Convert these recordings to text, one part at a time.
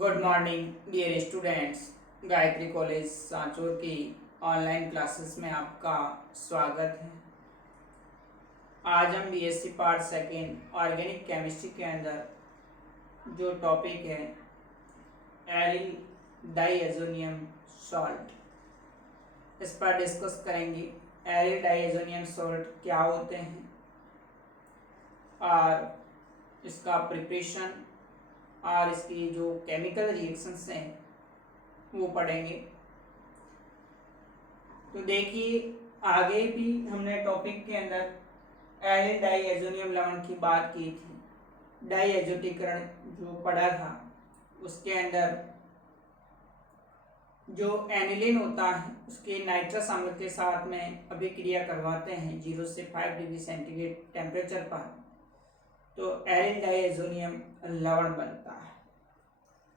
Good morning dear students. Gayatri college Sanchore की online classes में आपका स्वागत है। आज हम BSc part second organic chemistry के अंदर जो टॉपिक है एरिल डाईएजोनियम सॉल्ट, इस पर डिस्कस करेंगे। एरिल डाईएजोनियम सॉल्ट क्या होते हैं और इसका प्रिपरेशन और इसकी जो केमिकल रिएक्शंस हैं वो पढ़ेंगे। तो देखिए, आगे भी हमने टॉपिक के अंदर एरिल डाईएजोनियम लवण की बात की थी। डाईएजोटीकरण जो पढ़ा था उसके अंदर जो एनिलीन होता है उसके नाइट्रस अम्ल के साथ में अभिक्रिया करवाते हैं 0 से 5 डिग्री सेंटीग्रेड टेम्परेचर पर, तो एरिल डाईएजोनियम लवण बनता है।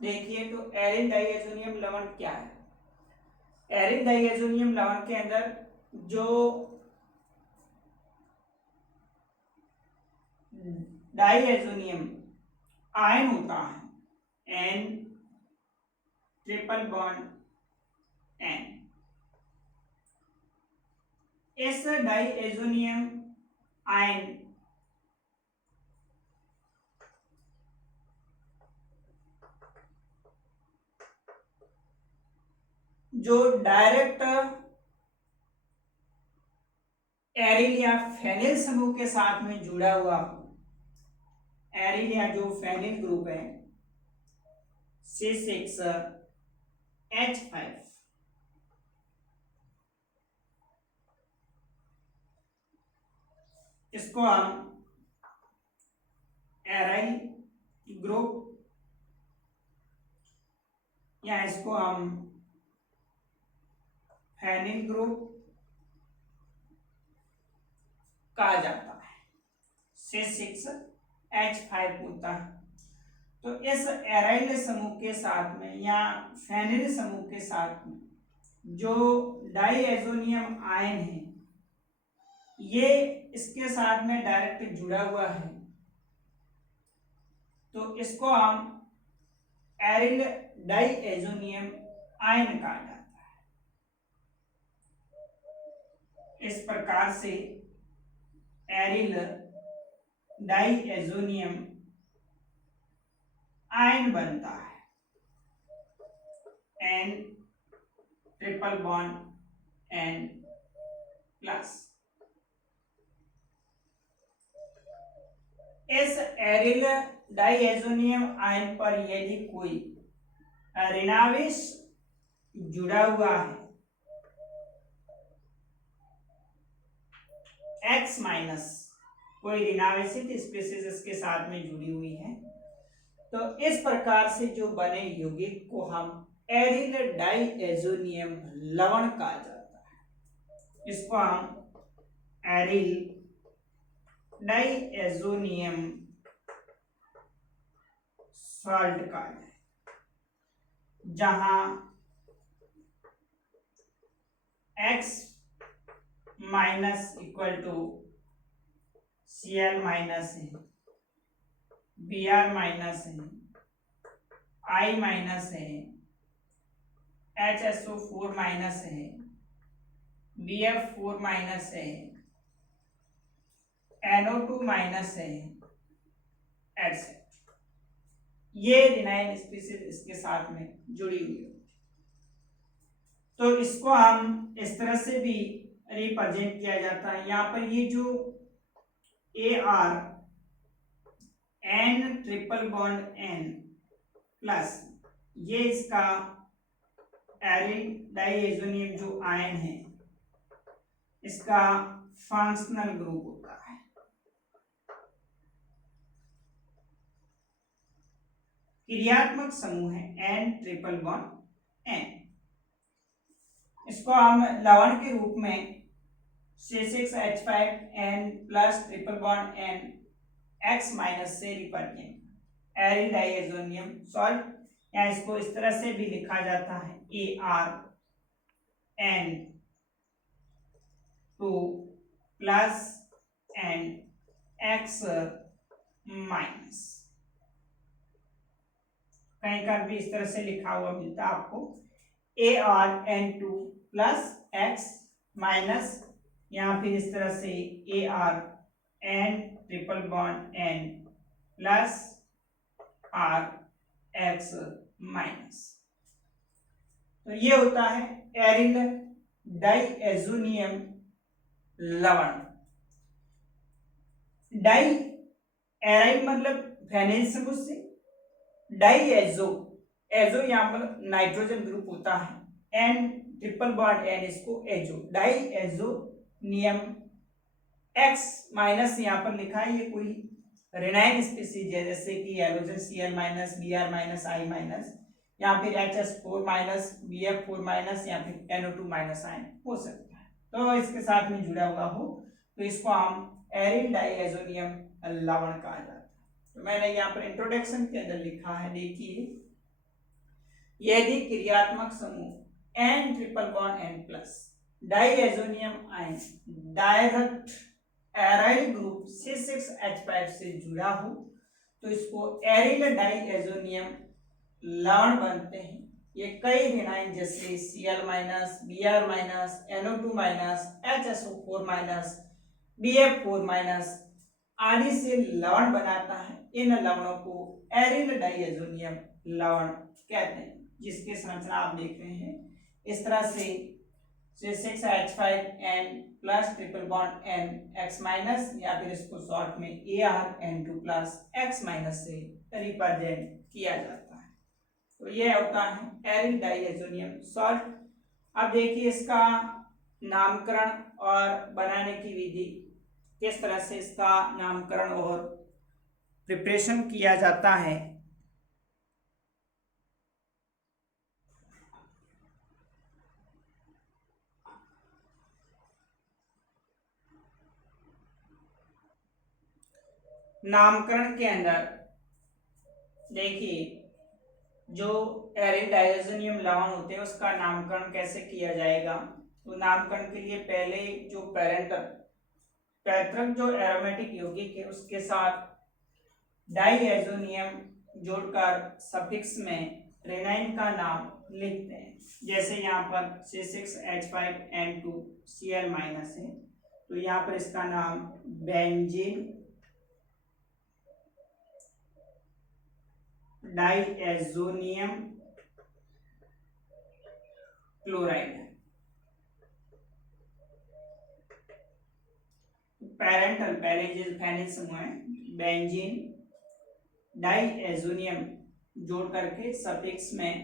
देखिए, तो एरिल डाईएजोनियम लवण क्या है? एरिल डाईएजोनियम लवण के अंदर जो डाईएजोनियम आयन होता है एन ट्रिपल बॉन्ड एन, इस डाईएजोनियम आयन जो डायरेक्ट एरिल या फेनिल समूह के साथ में जुड़ा हुआ हो, एरिल या जो फेनिल ग्रुप है C6H5, इसको हम एराइल ग्रुप या इसको हम फेनिल ग्रुप कहा जाता है। C6H5 होता है। तो इस एराइल समूह के साथ में या फेनिल समूह के साथ में जो डाईएजोनियम आयन है ये इसके साथ में डायरेक्ट जुड़ा हुआ है, तो इसको हम एरिल डाईएजोनियम आयन कहा जाता है। इस प्रकार से एरिल डाईएजोनियम आयन बनता है N triple bond N plus. इस एरिल डाईएजोनियम आयन पर यदि कोई ऋणावेश जुड़ा हुआ है X माइनस, कोई ऋणावेशित स्पीशीज इसके साथ में जुड़ी हुई है, तो इस प्रकार से जो बने यौगिक को हम एरिल डाईएजोनियम लवण कहा जाता है। इसको हम एरिल डाईएजोनियम सॉल्ट कहा जाए, जहां X minus equal to Cl minus है, Br माइनस है, I माइनस है, HSO4 माइनस है, BF4 माइनस है, NO2 माइनस है, एटसेट्रा। ये रिनाइन स्पीशीज इसके साथ में जुड़ी हुई है। तो इसको हम इस तरह से भी रिप्रेजेंट किया जाता है। यहाँ पर ये जो AR N triple bond N plus, ये इसका एरिल डाईएजोनियम जो आयन है इसका फंक्शनल ग्रुप होता है। क्रियात्मक समूह है N ट्रिपल बॉन्ड N। इसको हम लवण के रूप में C6H5N plus triple bond N X minus से रिप्रेजेंट एरिल डाईएजोनियम सॉल्ट, या इसको इस तरह से भी लिखा जाता है ArN2 प्लस NX माइनस। कहीं का भी इस तरह से लिखा हुआ मिलता है आपको ArN2 प्लस एक्स माइनस, यहाँ फिर इस तरह से ArN triple bond N plus R X minus. तो ये होता है एरिल डाइएज़ोनियम लवण। डाई एराइल मतलब फेनिल समूह से, डाइएज़ो, एजो यहाँ पर नाइट्रोजन ग्रुप होता है, एन ट्रिपल बॉन्ड एन इसको एजो, डाइएज़ोनियम एक्स माइनस यहाँ पर लिखा है, ये कोई रेनाइन स्पीसीज है, जैसे कि halogen Cl minus, Br minus, I minus, या फिर HS4 माइनस, Bf4 माइनस, या फिर NO2 माइनस आयन हो सकता है। तो इसके साथ में जुड़ा हुआ हो तो इसको हम एरिल डाइएज़ोनियम लवण कहा जाता है। तो मैंने यहाँ पर इंट्रोडक्शन के अंदर लिखा है, देखिए, यदि क्रियात्मक समूह N triple bond N plus diazonium आयन डायरेक्ट एराइल ग्रुप C6H5 से जुड़ा हो तो इसको एरिल डाइएज़ोनियम लवण बनते हैं। ये कई रेनाइन जैसे Cl minus, Br minus, NO2 minus, HSO4 minus, BF4 minus आदि से लवण बनाता है। इन लवणों को एरिल डाइएज़ोनियम लवण कहते हैं, जिसके संरचना आप देख रहे हैं इस तरह से C6H5N plus triple bond N X minus, या फिर इसको शॉर्ट में ArN2 प्लस X माइनस से रिप्रेजेंट किया जाता है। तो ये होता है एरिल डाइएज़ोनियम सॉल्ट। अब देखिए इसका नामकरण और बनाने की विधि, किस तरह से इसका नामकरण और प्रिपरेशन किया जाता है। नामकरण के अंदर देखिए, जो एरिल डाइएज़ोनियम लवण होते हैं उसका नामकरण कैसे किया जाएगा। तो नामकरण के लिए पहले जो पैतृक जो एरोमेटिक यौगिक है उसके साथ डाइएज़ोनियम जोड़कर सफिक्स में रेनाइन का नाम लिखते हैं। जैसे यहाँ पर C6H5N2 Cl माइनस है, तो यहाँ पर इसका नाम बेंजीन डाइएज़ोनियम क्लोराइड है। पैरेंटल पहले जो फेनिल समूह है, बेंजीन डाइएज़ोनियम जोड़ करके सफिक्स में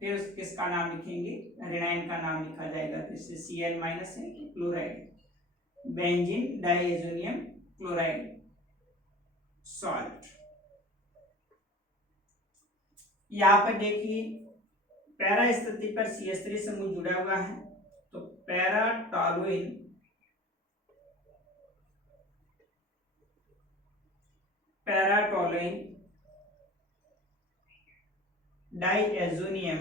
फिर किसका नाम लिखेंगे, रेनाइन का नाम लिखा जाएगा। तो इससे Cl माइनस है क्लोराइड, बेंजीन डाइएज़ोनियम क्लोराइड सॉल्ट। यहाँ पर देखिए पैरा स्थिति पर CH3 समूह जुड़ा हुआ है, तो पैराटोलुइन डाइएज़ोनियम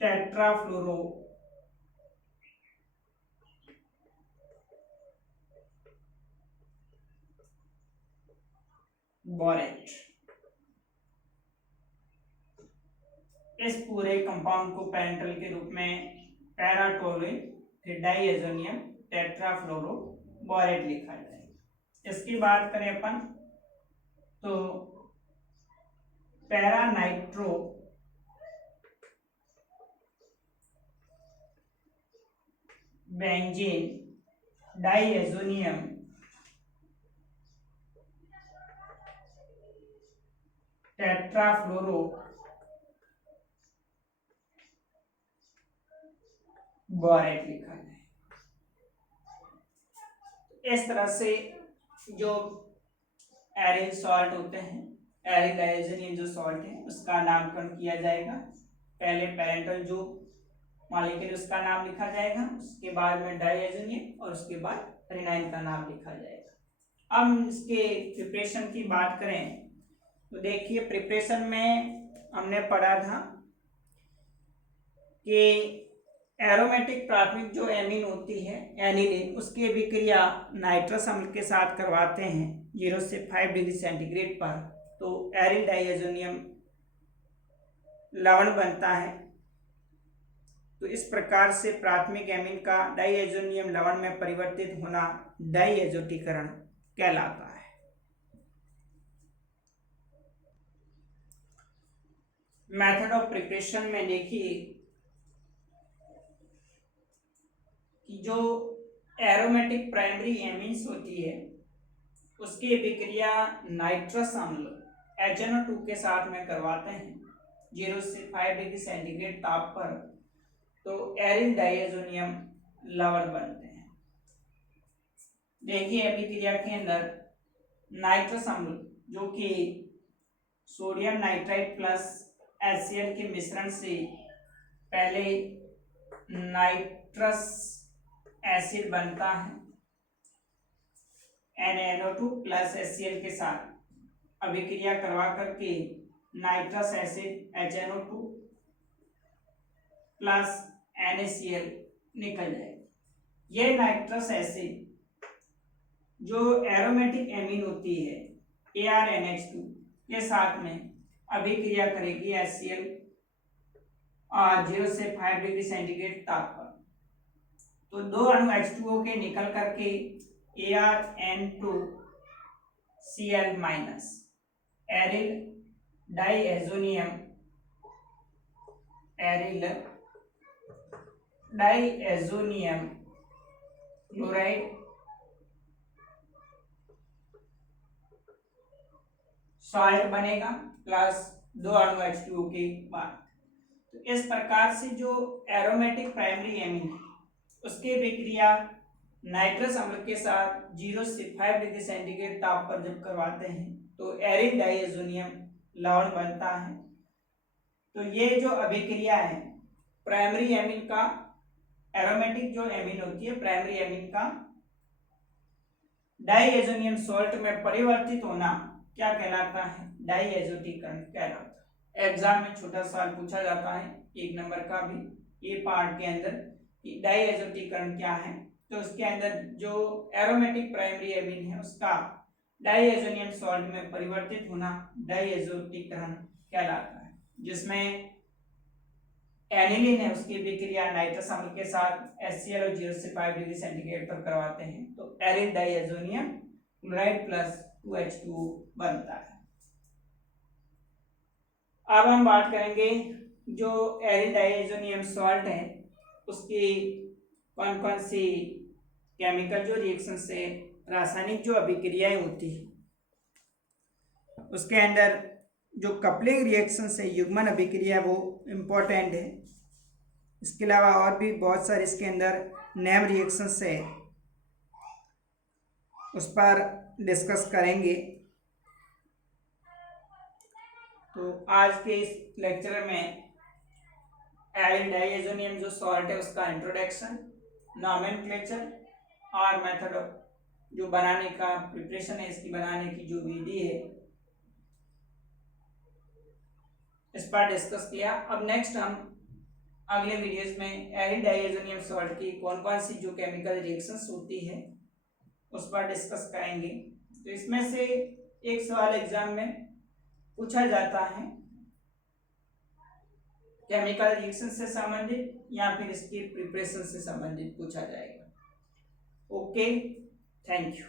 टेट्राफ्लोरो बोरेट, इस पूरे कंपाउंड को पैरेंटल के रूप में पैराटोलुइन फिर डाइएज़ोनियम टेट्राफ्लोरो बोरेट लिखा जाएगा। इसकी बात करें अपन तो पैरानाइट्रो बेंजीन डाइएज़ोनियम टेट्राफ्लोरो बोरेट लिखा जाए। इस तरह से जो एरिल सॉल्ट होते हैं, एरिल डाइएज़ोनियम जो सॉल्ट है उसका नामकरण किया जाएगा। पहले पैरेंटल जो मॉलिक्यूल उसका नाम लिखा जाएगा, उसके बाद में डाइएज़ोनियम और उसके बाद रेनाइन का नाम लिखा जाएगा। अब इसके प्रिपरेशन की बात करें तो देखिए प्रिपरेशन में हमने पढ़ा था कि एरोमेटिक प्राथमिक जो एमीन होती है एनिलीन, उसकी अभिक्रिया नाइट्रस अम्ल के साथ करवाते हैं 0 से 5 डिग्री सेंटीग्रेड पर, तो एरिल डाइएजोनियम लवण बनता है। तो इस प्रकार से प्राथमिक एमीन का डाइएजोनियम लवण में परिवर्तित होना डाइएजोटीकरण कहलाता है। मेथड ऑफ प्रिपरेशन में देखिए कि जो एरोमेटिक प्राइमरी एमीन्स होती है उसकी अभिक्रिया नाइट्रस अम्ल HNO2 के साथ में करवाते हैं 0 से 5 डिग्री सेंटीग्रेड ताप पर, तो एरिल डाइएजोनियम लवण बनते हैं। देखिए अभिक्रिया के अंदर नाइट्रस अम्ल जो कि सोडियम नाइट्राइट प्लस HCl के मिश्रण से पहले नाइट्रस एसिड बनता है NaNO2 प्लस HCl के साथ अभिक्रिया करवा करके nitrous acid HNO2 plus NaCl निकल जाएगा। यह नाइट्रस एसिड जो एरोमेटिक एमीन होती है ArNH2 के साथ में अभिक्रिया करेगी HCl और 0 से 5 डिग्री सेंटीग्रेड ताप पर, तो दो अणु H2O के निकल करके ArN2Cl minus aryl diazonium chloride salt बनेगा प्लस दो अणु H2O के बाद। तो इस प्रकार से जो एरोमेटिक प्राइमरी एमीन है उसकी अभिक्रिया नाइट्रस अम्ल के साथ 0 से 5 डिग्री सेंटीग्रेड ताप पर जब करवाते हैं तो एरिल डाइएजोनियम लवण बनता है। तो ये जो अभिक्रिया है प्राइमरी एमीन का, एरोमेटिक जो एमीन होती है प्राइमरी एमीन का डाइएजोनियम सॉल्ट में परिवर्तित होना क्या कहलाता है? डाइएजोटीकरण कहलाता है। एग्जाम में छोटा सवाल पूछा जाता है 1 नंबर का भी ये पार्ट के अंदर कि डाइएजोटीकरण क्या है, तो उसके अंदर जो एरोमेटिक प्राइमरी एमीन है उसका डाइएजोनियम सॉल्ट में परिवर्तित होना डाइएजोटीकरण कहलाता है। जिसमें एनिलीन है उसकी अभिक्रिया नाइट्रस अम्ल के साथ HCl और 0 से 5 डिग्री सेंटीग्रेड पर करवाते हैं तो aryl diazonium chloride plus 2H2O बनता है। अब हम बात करेंगे जो एरिल डाइएजोनियम सॉल्ट है उसकी कौन कौन सी केमिकल जो रिएक्शन से रासायनिक जो अभिक्रियाएं होती है उसके अंदर जो कपलिंग रिएक्शन से युग्मन अभिक्रिया वो इम्पोर्टेंट है। इसके अलावा और भी बहुत सारे इसके अंदर नेम रिएक्शन से उस पर डिस्कस करेंगे। तो आज के इस लेक्चर में एरिल डाइएजोनियम जो सॉल्ट है उसका इंट्रोडक्शन, नॉमेनक्लेचर और मेथड जो बनाने का प्रिपरेशन है, इसकी बनाने की जो विधि है इस पर डिस्कस किया। अब नेक्स्ट हम अगले वीडियोस में एरिल डाइएजोनियम सॉल्ट की कौन कौन सी जो केमिकल रिएक्शंस होती है उस पर डिस्कस करेंगे। तो इसमें से एक सवाल एग्जाम में पूछा जाता है केमिकल रिएक्शन से संबंधित या फिर इसकी प्रिपरेशन से संबंधित पूछा जाएगा। Okay, thank you.